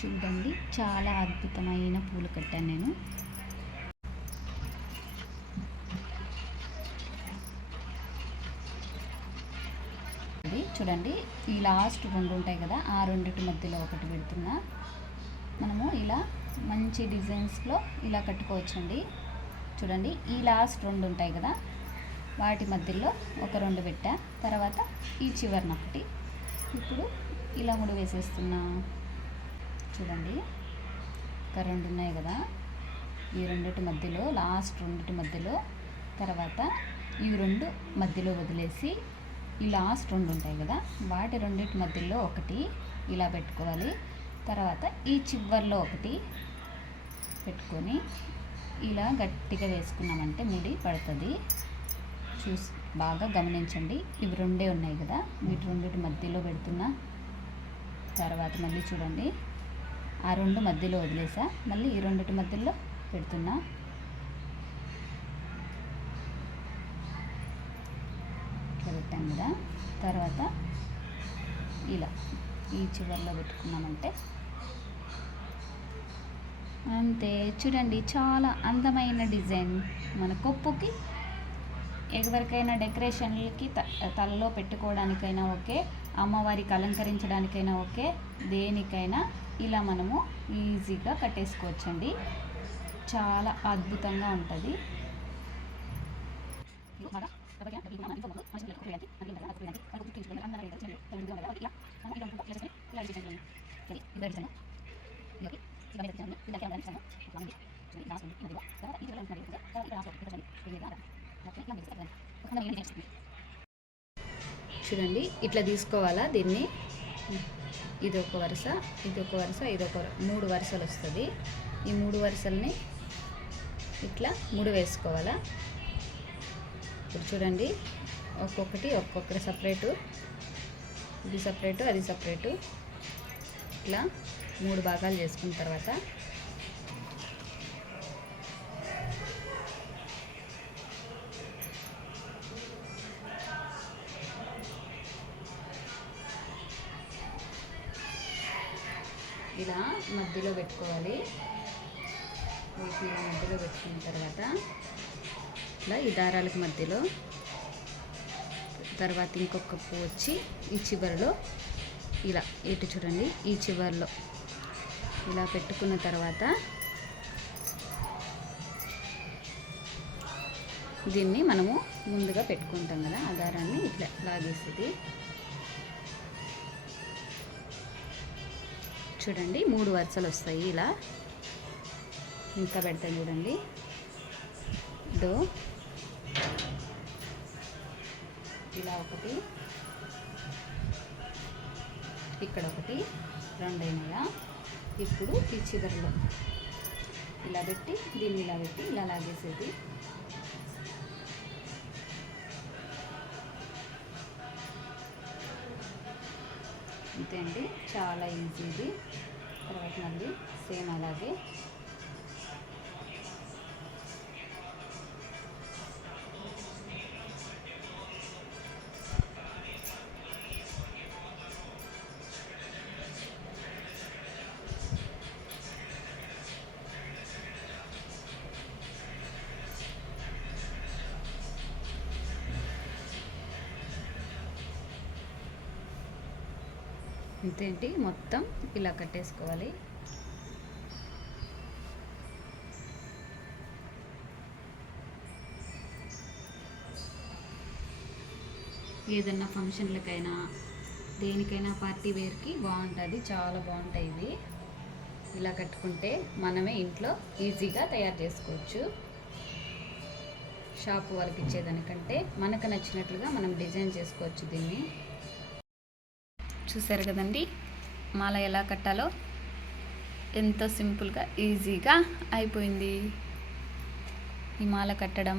చూడండి, చాలా అద్భుతమైన పూలు కట్టాను నేను. చూడండి, ఈ లాస్ట్ రెండు ఉంటాయి కదా, ఆ రెండిటి మధ్యలో ఒకటి పెడుతున్నా. మనము ఇలా మంచి డిజైన్స్లో ఇలా కట్టుకోవచ్చండి. చూడండి, ఈ లాస్ట్ రెండు ఉంటాయి కదా, వాటి మధ్యలో ఒక రెండు పెట్టా. తర్వాత ఈ చివరిన ఒకటి. ఇప్పుడు ఇలా ముడి వేసేస్తున్నా. చూడండి, ఒక రెండు ఉన్నాయి కదా, ఈ రెండిటి మధ్యలో లాస్ట్ రెండిటి మధ్యలో, తర్వాత ఈ రెండు మధ్యలో వదిలేసి ఈ లాస్ట్ రెండు ఉంటాయి కదా, వాటి రెండింటి మధ్యలో ఒకటి ఇలా పెట్టుకోవాలి. తర్వాత ఈ చివర్లో ఒకటి పెట్టుకొని ఇలా గట్టిగా వేసుకున్నామంటే ముడి పడుతుంది. బాగా గమనించండి, ఇవి రెండే ఉన్నాయి కదా, వీటి రెండింటి మధ్యలో పెడుతున్నా. తర్వాత మళ్ళీ చూడండి, ఆ రెండు మధ్యలో వదిలేసా, మళ్ళీ ఈ రెండింటి మధ్యలో పెడుతున్నా. ఇట్లా పెట్టాం కదా, తర్వాత ఇలా ఈ చివర్లో పెట్టుకున్నామంటే అంతే. చూడండి, చాలా అందమైన డిజైన్. మన కొప్పుకి ఎవరికైనా డెకరేషన్లకి తలలో పెట్టుకోవడానికైనా ఓకే, అమ్మవారికి అలంకరించడానికైనా ఓకే, దేనికైనా ఇలా మనము ఈజీగా కట్టేసుకోవచ్చండి. చాలా అద్భుతంగా ఉంటుంది. చూడండి, ఇట్లా తీసుకోవాలా దీన్ని. ఇదొక వరుస, ఇదొక వరుస, ఇదొక మూడు వరుసలు వస్తుంది. ఈ మూడు వరుసల్ని ఇట్లా ముడి వేసుకోవాలా. ఇప్పుడు చూడండి, ఒక్కొక్కటి సపరేటు, ఇది సపరేటు, అది సపరేటు, ఇట్లా మూడు భాగాలు చేసుకున్న తర్వాత ఇలా మధ్యలో పెట్టుకోవాలి. వీటిని మధ్యలో పెట్టుకున్న తర్వాత ఇట్లా ఈ దారాలకు మధ్యలో, తర్వాత ఇంకొక పువ్వు వచ్చి ఈ చివరిలో ఇలా ఇటు చూడండి, ఈ చివరిలో ఇలా పెట్టుకున్న తర్వాత దీన్ని మనము ముందుగా పెట్టుకుంటాం కదా, ఆ దారాన్ని ఇట్లా లాగేస్తుంది. చూడండి, మూడు వరుసలు వస్తాయి. ఇలా ఇంకా పెడతాను చూడండి. దో ఇలా ఒకటి, ఇక్కడ ఒకటి, రెండైనయా. ఇప్పుడు ఈ చివరిలో ఇలా పెట్టి దీన్ని ఇలా పెట్టి ఇలా లాగేసేది. అంతే అండి, చాలా ఈజీ ఇది. తర్వాత మళ్ళీ సేమ్ అలాగే ఇంతేంటి మొత్తం ఇలా కట్టేసుకోవాలి. ఏదన్నా ఫంక్షన్లకైనా దేనికైనా పార్టీ వేర్కి బాగుంటుంది, చాలా బాగుంటాయి ఇవి. ఇలా కట్టుకుంటే మనమే ఇంట్లో ఈజీగా తయారు చేసుకోవచ్చు. షాపు వాళ్ళకి ఇచ్చేదానికంటే మనకు నచ్చినట్లుగా మనం డిజైన్ చేసుకోవచ్చు దీన్ని. చూసారు కదండి, మాల ఎలా కట్టాలో ఎంతో సింపుల్గా ఈజీగా అయిపోయింది ఈ మాల కట్టడం.